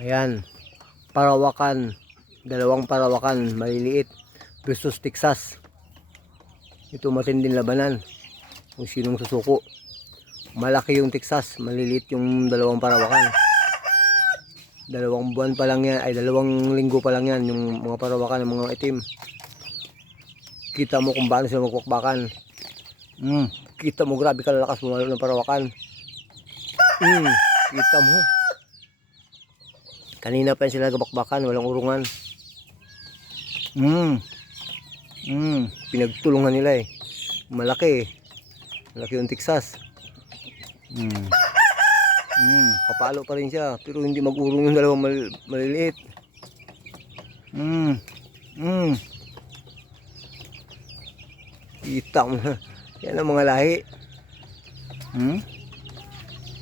Ayan, Parawakan. Dalawang Parawakan, maliliit versus Texas. Ito matinding labanan. Kung sinong susuko. Malaki yung Texas, maliliit yung dalawang Parawakan. 2 buwan pa lang yan, ay 2 linggo pa lang yan, yung mga Parawakan, yung mga itim. Kita mo kung paano sila magwakbakan. Kita mo grabe kalalakas bumalo ng Parawakan. Kita mo. Kanina pa yan sila gabakbakan, walang urungan. Pinagtulungan nila eh. Malaki eh. Malaki yung Texas. Papalo pa rin siya, pero hindi mag-urong yung dalawang maliliit. Kita mo na. Yan ang mga lahi.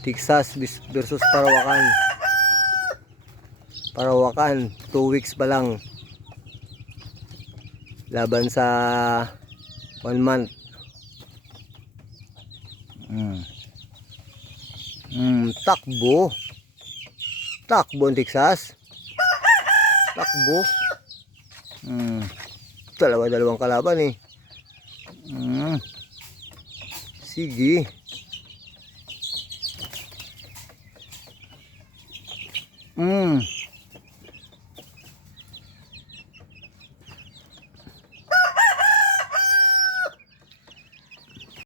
Texas versus Parawakan. Parawakan, 2 weeks pa lang. Laban sa 1 month. Takbo. Takbo ang Texas. Takbo. Dalawang kalaban eh. Sige.